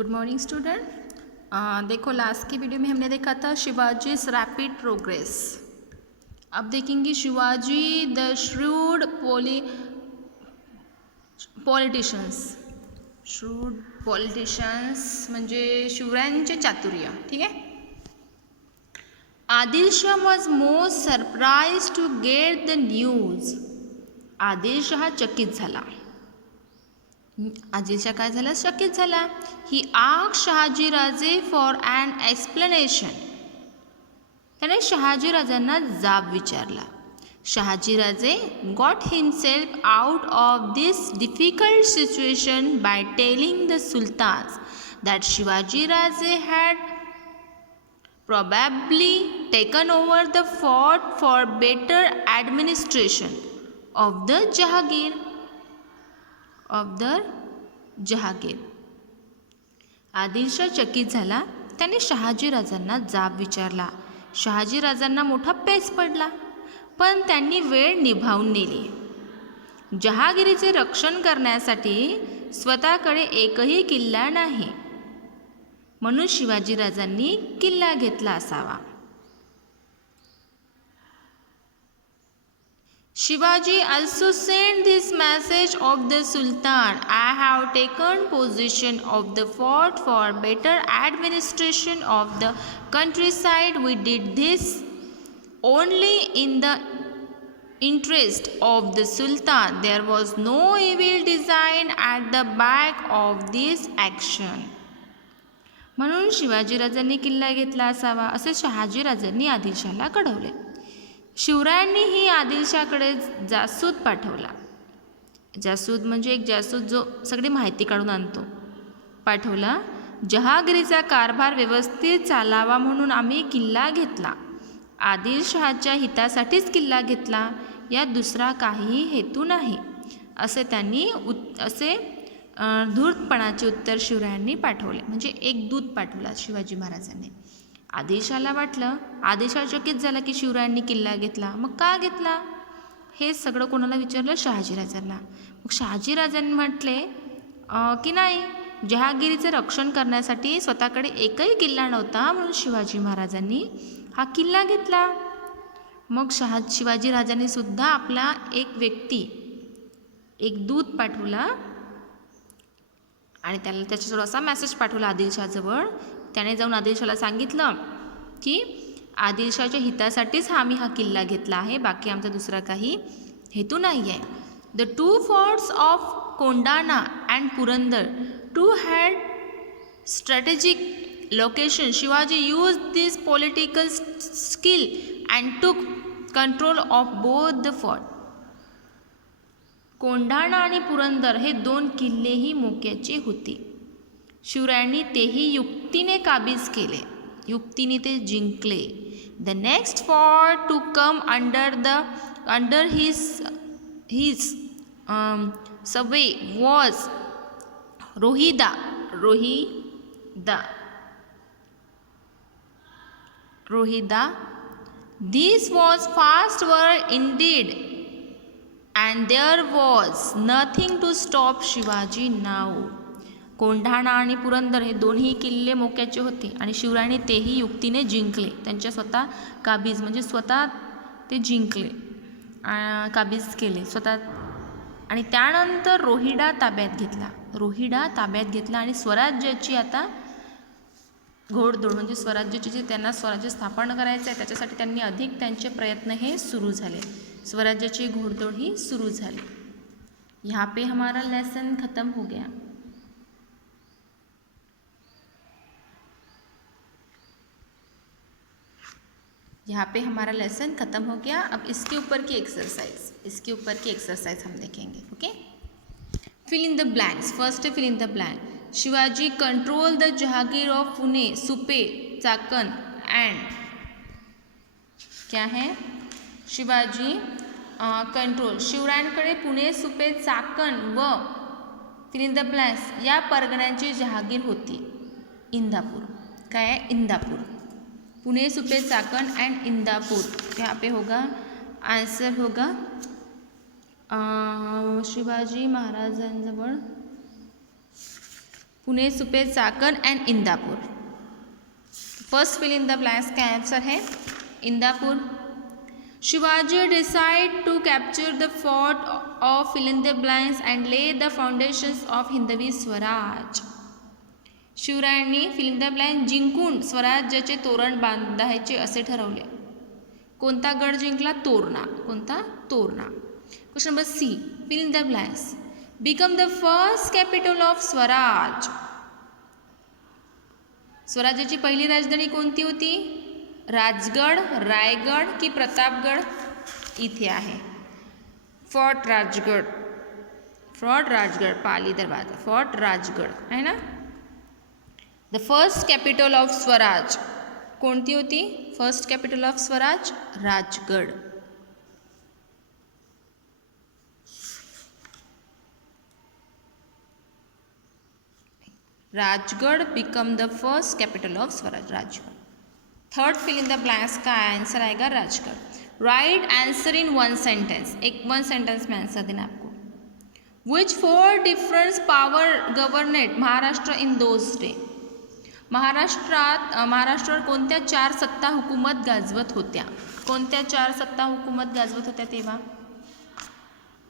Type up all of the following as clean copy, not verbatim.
Good morning student. देखो last की video में हमने देखा था शिवाजी रैपिड प्रोग्रेस। अब देखेंगे शिवाजी द श्रूड पॉलिटिशियन्स म्हणजे शिवरायांचे चातुर्य। ठीक आहे। Adilshah was most surprise to get the news. Adilshah चकित झाला। आदिलशाह काय झाला? चकित झाला। He asked Shahajiraje for an explanation. त्याने शहाजीराजांना जाब विचारला। Shahajiraje got himself out of this difficult situation by telling the sultans that Shivajiraje had probably taken over the fort for better administration of the जहागीर। आदिलशाह चकित झाला। त्याने शहाजीराजांना जाब विचारला। शहाजीराजांना मोठा पेच पडला, पण त्यांनी वेळ निभावून नेली। जहागिरीचे रक्षण करण्यासाठी स्वतःकडे एकही किल्ला नाही, म्हणून शिवाजीराजांनी किल्ला घेतला असावा। Shivaji also sent this message of the Sultan, I have taken possession of the fort for better administration of the countryside. We did this only in the interest of the Sultan. There was no evil design at the back of this action. म्हणून शिवाजीराजांनी किल्ला घेतला असावा असे शहाजीराजांनी आदिलशाहला कळवले। शिवरायांनीही आदिलशाहकडे जासूद पाठवला। जासूद म्हणजे एक जासूद जो सगळी माहिती काढून आणतो, पाठवला। जहागिरीचा कारभार व्यवस्थित चालावा म्हणून आम्ही किल्ला घेतला। आदिलशहाच्या हितासाठीच किल्ला घेतला, यात दुसरा काहीही हेतू नाही, असे त्यांनी धूर्तपणाचे उत्तर शिवरायांनी पाठवले। म्हणजे एक दूत पाठवला शिवाजी महाराजांनी। आदिलशाहला वाटलं, आदिलशाह चकित झाला की शिवरायांनी किल्ला घेतला। मग का घेतला हे सगळं कोणाला विचारलं? शहाजीराजांना। मग शहाजीराजांनी म्हटले की नाही, जहागिरीचे रक्षण करण्यासाठी स्वतःकडे एकही किल्ला नव्हता, म्हणून शिवाजी महाराजांनी हा किल्ला घेतला। मग शिवाजीराजांनी सुद्धा आपला एक व्यक्ती, एक दूत पाठवला आणि त्याच्याजवळ असा मेसेज पाठवला आदिलशाहजवळ। त्याने जाऊन आदिलशाहला सांगितलं की आदिलशाहच्या हितासाठीच आम्ही हा किल्ला घेतला आहे, बाकी आमचा दुसरा काही हेतू नाही आहे। The two forts of Kondana and Purandar too had strategic location. Shivaji use this political skill and took control of both the fort. Kondhana आणि पुरंदर हे दोन किल्लेही मोक्याचे होते. शिवरायांनी तेही युक्तीने काबीज केले, युक्तीने ते जिंकले. The next fort to come under his sway was Rohida. This was fast work indeed, and there was nothing to stop Shivaji now. Kondhana आणि पुरंदर हे दोन्ही किल्ले मोक्याचे होते आणि शिवरायांनी तेही युक्तीने जिंकले. त्यांच्या स्वतः काबीज म्हणजे स्वतः ते जिंकले, काबीज केले स्वतः. आणि त्यानंतर रोहिडा ताब्यात घेतला आणि स्वराज्याची आता घोडदौड म्हणजे स्वराज्याची जे त्यांना स्वराज्य स्थापन करायचं आहे त्याच्यासाठी त्यांनी अधिक त्यांचे प्रयत्न हे सुरू झाले. स्वराज्याची घोडदौड ही सुरू झाली. यहाँ पे हमारा लेसन खत्म हो गया. अब इसके ऊपर की एक्सरसाइज हम देखेंगे. Okay, fill in the blanks. First fill in the blank. Shivaji control the jagir of Pune, Supe, Chakan and. क्या है? शिवाजी कंट्रोल शिवरायांकडे पुणे, सुपे, चाकण व फिल इन द ब्लँक्स या परगण्यांची जहागीर होती. इंदापूर. काय है? इंदापूर. पुणे, सुपे, चाकण एंड इंदापूर. यहाँ पे होगा आंसर होगा शिवाजी महाराजांजवळ Pune, Supe, Chakan and Indapur. First fill in the blanks का आंसर है Indapur. Shivaji decide to capture the fort of fill in the blanks and lay the foundations of Hindavi Swaraj. शिवरायांनी फिल इन द ब्लँक जिंकून स्वराज्याचे तोरण बांधायचे असे ठरवले. कोणता गड जिंकला? तोरणा. कोणता? Torna. Question number C, fill in the blanks. Become the first capital of Swaraj. स्वराज्याची पहिली राजधानी कोणती होती? राजगड, रायगड की प्रतापगड? इथे आहे fort Rajgad. Fort Rajgad, Pali Darwaja, fort Rajgad आहे ना. The first capital of Swaraj कोणती होती? First capital of Swaraj Rajgad. Rajgad become the first capital of Swaraj, Rajgarh. Third fill in the blanks का आंसर आएगा Rajgarh. Write answer in one sentence. एक वन सेंटेंस में आंसर देना आपको. Which 4 different power governed Maharashtra in those day. महाराष्ट्रावर कोणत्या 4 सत्ता हुकूमत गाजवत होत्या? कोणत्या 4 सत्ता हुकूमत गाजवत होत्या तेव्हा?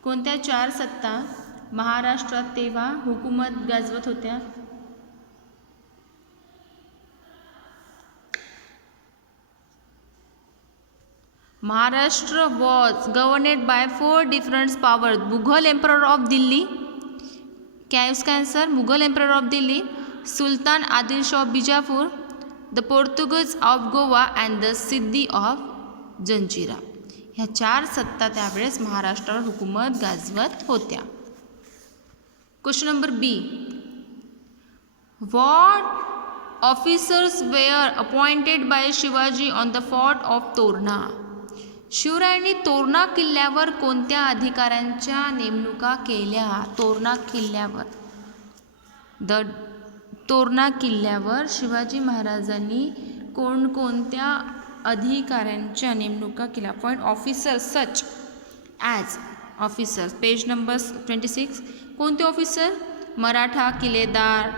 कोणत्या 4 सत्ता महाराष्ट्रात तेव्हा हुकूमत गाजवत होत्या? Maharashtra was governed by 4 different powers. Mughal emperor of Delhi, क्या है उसका answer? Mughal emperor of Delhi, Sultan Adil Shah of Bijapur, the Portuguese of Goa and the Siddi of Janjira. ह्या 4 सत्ता त्यावेळेस महाराष्ट्रावर हुकूमत गाजवत होत्या. Question number B. What officers were appointed by Shivaji on the fort of Torna. शिवरायांनी तोरणा किल्ल्यावर कोणत्या अधिकाऱ्यांच्या नेमणुका केल्या? तोरणा किल्ल्यावर, द तोरणा किल्ल्यावर शिवाजी महाराजांनी कोणकोणत्या अधिकाऱ्यांच्या नेमणुका केल्या? Point officer such as officers. Page number 26. कोणते ऑफिसर? मराठा किल्लेदार,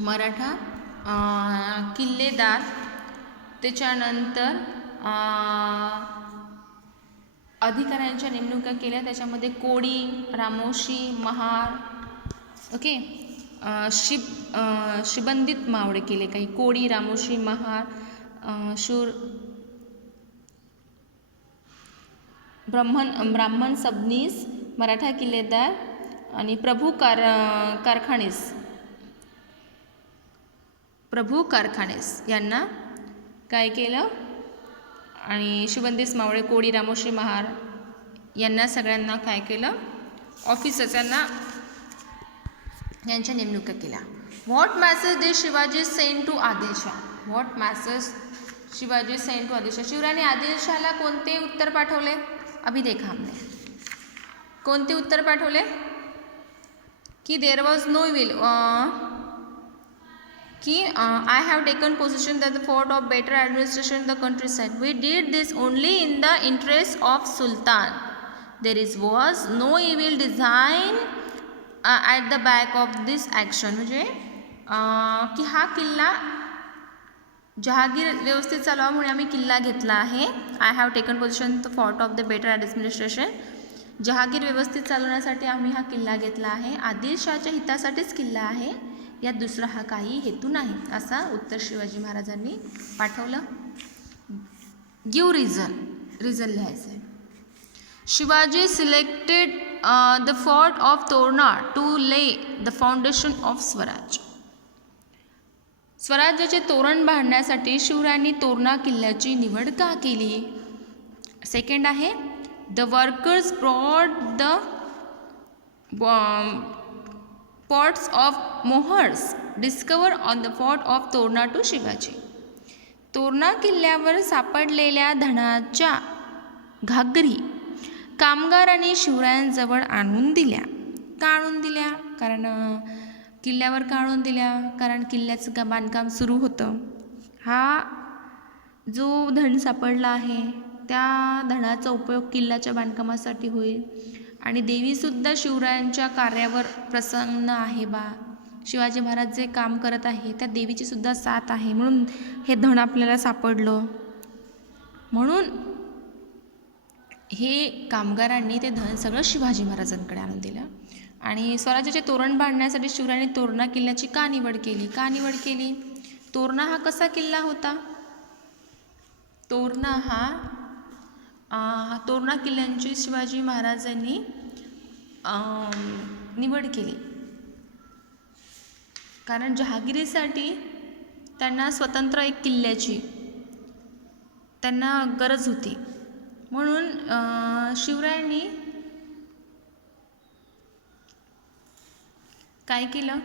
मराठा किल्लेदार, त्याच्यानंतर अधिकाऱ्यांच्या नेमणुका केल्या. त्याच्यामध्ये कोळी, रामोशी, महार, ओके, शिबंदित मावळे केले काही. कोळी, रामोशी, महार, शूर, ब्राह्मण सबनीस, मराठा किल्लेदार आणि प्रभू कारखानेस यांना काय केलं? आणि शिबंदिस मावळे, कोळी, रामोशी, महार यांना सगळ्यांना काय केलं? ऑफिसर्स यांच्या नेमणुका केल्या. What message did Shivaji send to Adilshah. What message Shivaji send to Adilshah. शिवरायांनी आदिलशाहला कोणते उत्तर पाठवले? अभी देखा हमने. कोणते उत्तर पाठवले? की देर वॉज नो विल, कि I have taken possession that the fort of better administration in the countryside. We did this only in the interest of Sultan. There was no evil design at the back of this action. म्हणजे की हा किल्ला जहागीर व्यवस्थित चालवा म्हणून आम्ही किल्ला घेतला आहे. I have taken possession the fort of the better administration. Jahagir व्यवस्थित चालवण्यासाठी आम्ही हा किल्ला घेतला आहे. आदिलशाहच्या हितासाठीच किल्ला आहे, यात दुसरा हा काही हेतू नाही, असा उत्तर शिवाजी महाराजांनी पाठवलं. गिव रिझन लिहायचं आहे. Shivaji selected the fort of Torna to lay the foundation of Swaraj. स्वराज्याचे तोरण बांधण्यासाठी शिवरायांनी तोरणा किल्ल्याची निवड का केली? सेकंड आहे, the workers brought the pots of mohurs discovered on the fort of Torna to Shivaji. Torna किल्ल्यावर सापडलेल्या धनाच्या घागरी कामगारांनी शिवरायांजवळ आणून दिल्या. का आणून दिल्या? कारण किल्ल्यावर का आणून दिल्या? कारण किल्ल्याचं बांधकाम सुरू होतं. हा जो धन सापडला आहे त्या धनाचा उपयोग किल्ल्याच्या बांधकामासाठी होईल आणि देवीसुद्धा शिवरायांच्या कार्यावर प्रसन्न आहे बा. शिवाजी महाराज जे काम करत आहे त्या देवीची सुद्धा साथ आहे, म्हणून हे धन आपल्याला सापडलं. म्हणून हे कामगारांनी ते धन सगळं शिवाजी महाराजांकडे आणून दिलं. आणि स्वराज्याचे तोरण बांधण्यासाठी शिवरायांनी तोरणा किल्ल्याची का निवड केली? तोरणा हा कसा किल्ला होता? तोरणा किल्ल्यांची शिवाजी महाराजांनी निवड केली, कारण जहागिरीसाठी त्यांना स्वतंत्र एक किल्ल्याची त्यांना गरज होती. म्हणून शिवरायांनी काय केलं?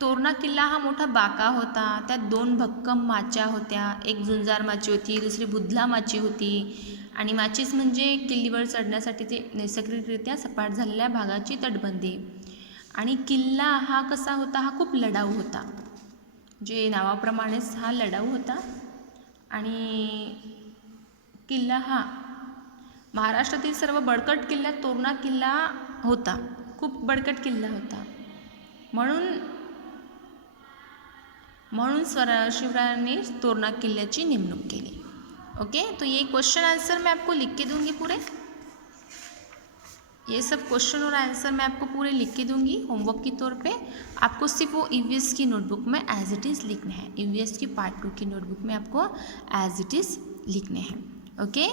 तोरणा किल्ला हा मोठा बाका होता. त्यात 2 भक्कम माच्या होत्या. एक झुंजार माची होती, दुसरी बुधला माची होती. आणि माचीस म्हणजे किल्लीवर चढण्यासाठी ते नैसर्गिकरित्या सपाट झालेल्या भागाची तटबंदी. आणि किल्ला हा कसा होता? हा खूप लढाऊ होता, जे नावाप्रमाणेच हा लढाऊ होता. आणि किल्ला हा महाराष्ट्रातील सर्व बळकट किल्ल्यात तोरणा किल्ला होता, खूप बळकट किल्ला होता. म्हणून शिवरायांनी तोरणा किल्ल्याची नेमणूक केली. ओके, तो ये क्वेश्चन आंसर मैं आपको लिख के दूंगी पूरे. ये सब क्वेश्चन और आंसर मैं आपको पूरे लिख के दूंगी होमवर्क के तौर पे. आपको सिर्फ वो ईवीएस की नोटबुक में एज इट इज़ लिखना है. ईवीएस की पार्ट 2 की नोटबुक में आपको एज इट इज़ लिखने हैं. ओके.